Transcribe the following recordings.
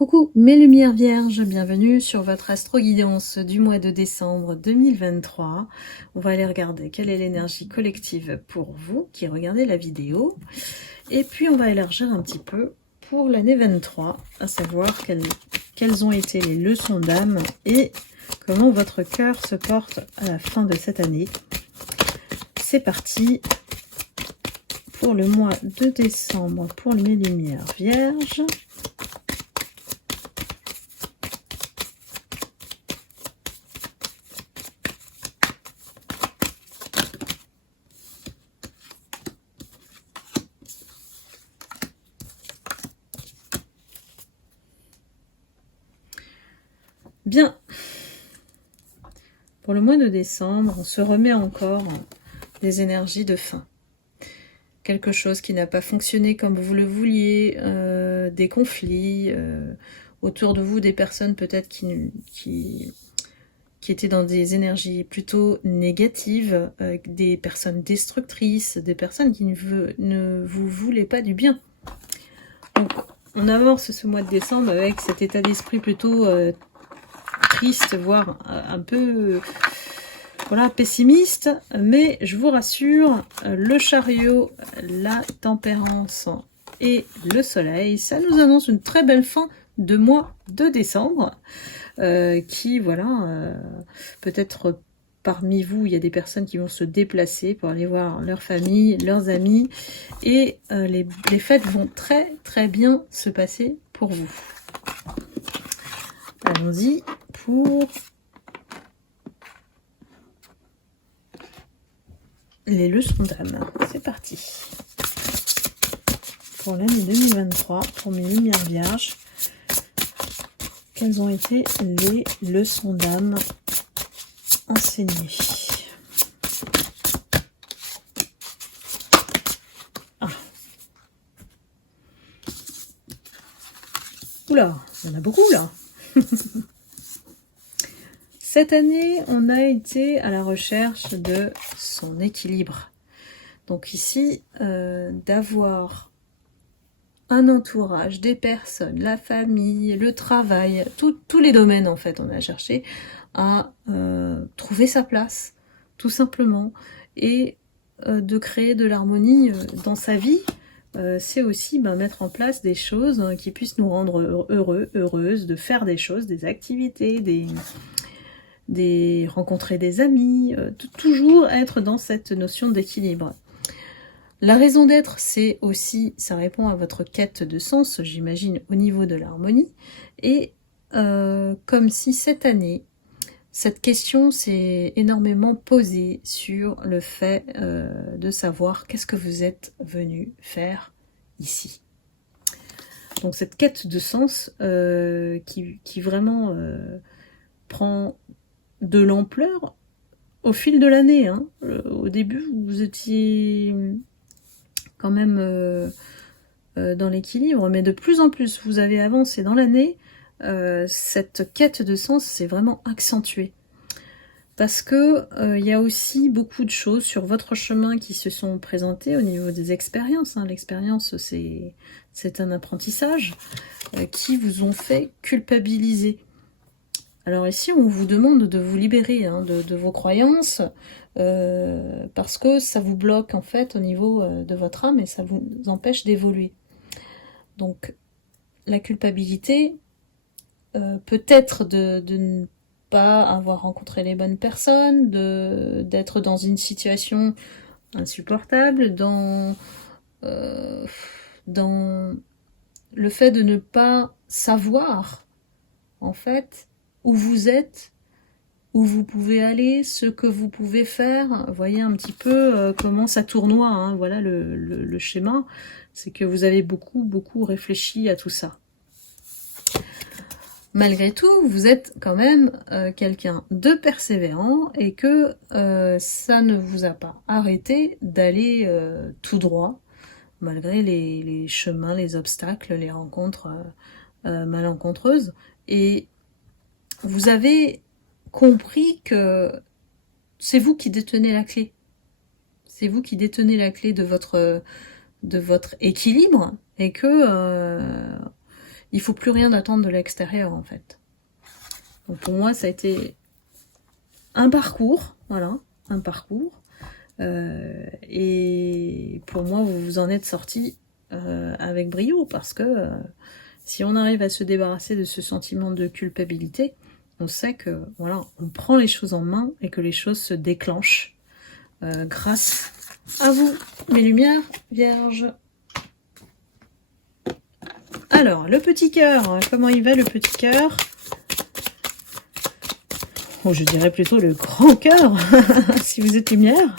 Coucou mes lumières vierges, bienvenue sur votre astro-guidance du mois de décembre 2023. On va aller regarder quelle est l'énergie collective pour vous qui regardez la vidéo. Et puis on va élargir un petit peu pour l'année 23, à savoir quelles ont été les leçons d'âme et comment votre cœur se porte à la fin de cette année. C'est parti pour le mois de décembre pour mes lumières vierges. Bien, pour le mois de décembre, on se remet encore des énergies de fin. Quelque chose qui n'a pas fonctionné comme vous le vouliez, des conflits, autour de vous des personnes peut-être qui étaient dans des énergies plutôt négatives, des personnes destructrices, des personnes qui ne vous voulaient pas du bien. Donc, on avance ce mois de décembre avec cet état d'esprit plutôt triste, voire un peu voilà, pessimiste, mais je vous rassure, le chariot, la tempérance et le soleil, ça nous annonce une très belle fin de mois de décembre, qui, voilà, peut-être parmi vous, il y a des personnes qui vont se déplacer pour aller voir leur famille, leurs amis, et les fêtes vont très très bien se passer pour vous. Allons-y pour les leçons d'âme. C'est parti. Pour l'année 2023, pour mes lumières vierges, quelles ont été les leçons d'âme enseignées? Ah. Oula, il y en a beaucoup là. Cette année, on a été à la recherche de son équilibre. Donc ici, d'avoir un entourage, des personnes, la famille, le travail, tous les domaines en fait, on a cherché à trouver sa place, tout simplement, et de créer de l'harmonie dans sa vie. C'est aussi mettre en place des choses qui puissent nous rendre heureux, heureuses, de faire des choses, des activités, rencontrer des amis, toujours être dans cette notion d'équilibre. La raison d'être, c'est aussi, ça répond à votre quête de sens, j'imagine, au niveau de l'harmonie, et comme si cette année, cette question s'est énormément posée sur le fait de savoir qu'est-ce que vous êtes venu faire ici. Donc cette quête de sens qui vraiment prend de l'ampleur au fil de l'année. Hein. Au début, vous étiez quand même dans l'équilibre, mais de plus en plus, vous avez avancé dans l'année, cette quête de sens s'est vraiment accentuée. Parce que il y a aussi beaucoup de choses sur votre chemin qui se sont présentées au niveau des expériences. Hein. L'expérience, c'est un apprentissage qui vous ont fait culpabiliser. Alors ici, on vous demande de vous libérer de vos croyances, parce que ça vous bloque en fait au niveau de votre âme et ça vous empêche d'évoluer. Donc la culpabilité, peut-être de ne pas avoir rencontré les bonnes personnes, d'être dans une situation insupportable, dans le fait de ne pas savoir en fait où vous êtes, où vous pouvez aller, ce que vous pouvez faire. Vous voyez un petit peu comment ça tournoie, hein. Voilà le schéma, c'est que vous avez beaucoup réfléchi à tout ça. Malgré tout, vous êtes quand même quelqu'un de persévérant et que ça ne vous a pas arrêté d'aller tout droit, malgré les chemins, les obstacles, les rencontres malencontreuses. Et vous avez compris que c'est vous qui détenez la clé. C'est vous qui détenez la clé de votre équilibre et que il faut plus rien attendre de l'extérieur en fait. Donc pour moi, ça a été un parcours, voilà, un parcours. Et pour moi, vous vous en êtes sorti avec brio, parce que si on arrive à se débarrasser de ce sentiment de culpabilité, on sait que voilà, on prend les choses en main et que les choses se déclenchent grâce à vous, mes lumières vierges. Alors, le petit cœur, comment il va le petit cœur? Oh, je dirais plutôt le grand cœur, si vous êtes lumière.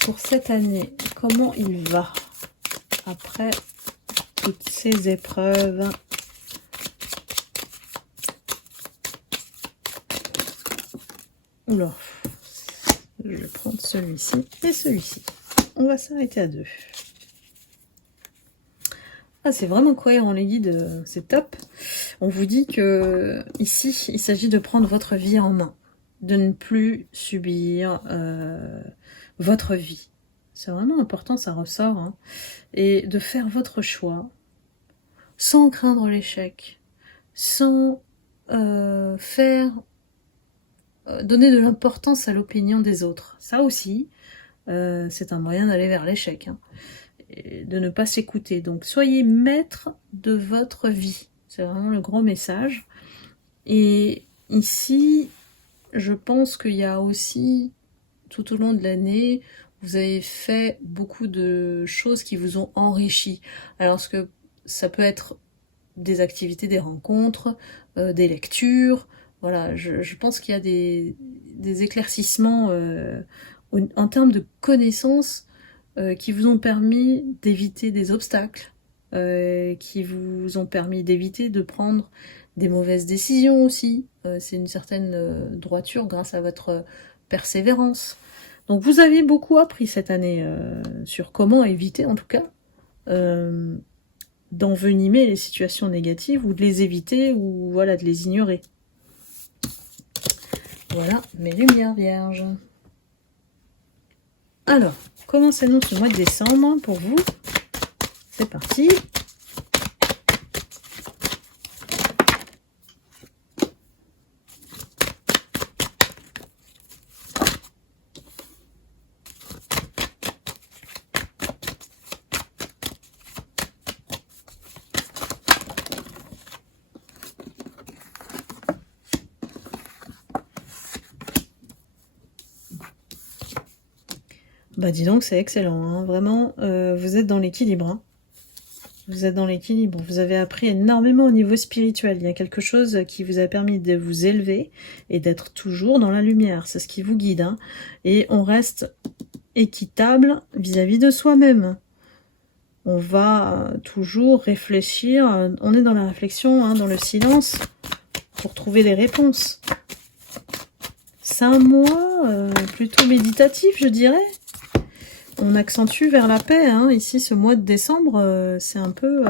Pour cette année, comment il va après toutes ces épreuves? Oula, je vais prendre celui-ci et celui-ci. On va s'arrêter à 2. Ah, c'est vraiment cohérent les guides, c'est top. On vous dit que ici, il s'agit de prendre votre vie en main, de ne plus subir votre vie. C'est vraiment important, ça ressort, hein. Et de faire votre choix sans craindre l'échec, sans donner de l'importance à l'opinion des autres. Ça aussi, c'est un moyen d'aller vers l'échec, hein, et de ne pas s'écouter. Donc soyez maître de votre vie. C'est vraiment le grand message. Et ici, je pense qu'il y a aussi, tout au long de l'année, vous avez fait beaucoup de choses qui vous ont enrichi. Alors, ça peut être des activités, des rencontres, des lectures. Voilà, je pense qu'il y a des éclaircissements en termes de connaissances qui vous ont permis d'éviter des obstacles, qui vous ont permis d'éviter de prendre des mauvaises décisions aussi. C'est une certaine droiture grâce à votre persévérance. Donc vous avez beaucoup appris cette année sur comment éviter, en tout cas, d'envenimer les situations négatives, ou de les éviter, ou voilà, de les ignorer. Voilà mes lumières vierges. Alors, comment s'annonce le mois de décembre pour vous? C'est parti. Bah dis donc, c'est excellent, hein. Vraiment, vous êtes dans l'équilibre, hein. Vous êtes dans l'équilibre, vous avez appris énormément au niveau spirituel. Il y a quelque chose qui vous a permis de vous élever et d'être toujours dans la lumière. C'est ce qui vous guide, hein. Et on reste équitable vis-à-vis de soi-même. On va toujours réfléchir, on est dans la réflexion, hein, dans le silence, pour trouver des réponses. C'est un mois plutôt méditatif, je dirais. On accentue vers la paix, hein. Ici, ce mois de décembre, c'est un peu...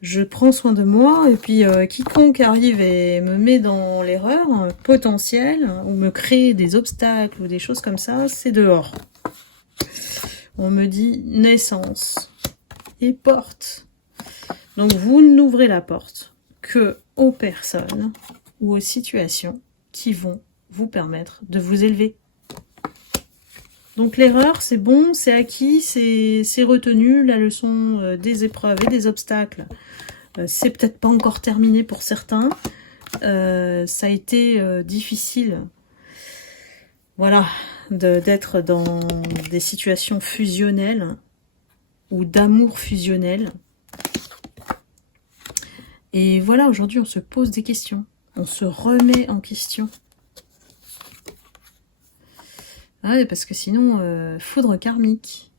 je prends soin de moi, et puis quiconque arrive et me met dans l'erreur potentielle, ou me crée des obstacles, ou des choses comme ça, c'est dehors. On me dit naissance et porte. Donc vous n'ouvrez la porte que aux personnes ou aux situations qui vont vous permettre de vous élever. Donc l'erreur, c'est bon, c'est acquis, c'est retenu. La leçon des épreuves et des obstacles, c'est peut-être pas encore terminé pour certains. Ça a été difficile, voilà, d'être dans des situations fusionnelles ou d'amour fusionnel. Et voilà, aujourd'hui, on se pose des questions. On se remet en question. Ouais, parce que sinon, foudre karmique.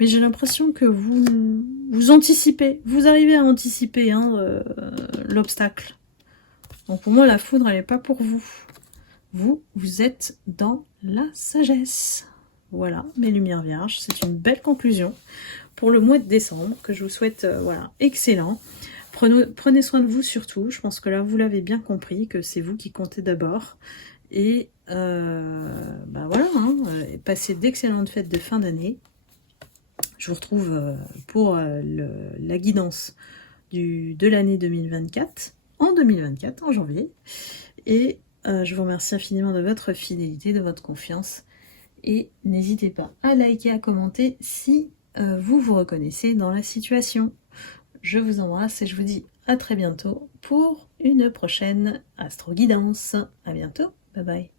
Mais j'ai l'impression que vous anticipez. Vous arrivez à anticiper, hein, l'obstacle. Donc pour moi, la foudre, elle n'est pas pour vous. Vous êtes dans la sagesse. Voilà, mes lumières vierges. C'est une belle conclusion pour le mois de décembre, que je vous souhaite, voilà, excellent. Prenez soin de vous surtout. Je pense que là, vous l'avez bien compris, que c'est vous qui comptez d'abord. Et bah voilà, hein, passez d'excellentes fêtes de fin d'année. Je vous retrouve pour la guidance de l'année 2024, en janvier. Et je vous remercie infiniment de votre fidélité, de votre confiance. Et n'hésitez pas à liker, à commenter si vous vous reconnaissez dans la situation. Je vous embrasse et je vous dis à très bientôt pour une prochaine Astro Guidance. À bientôt, bye bye.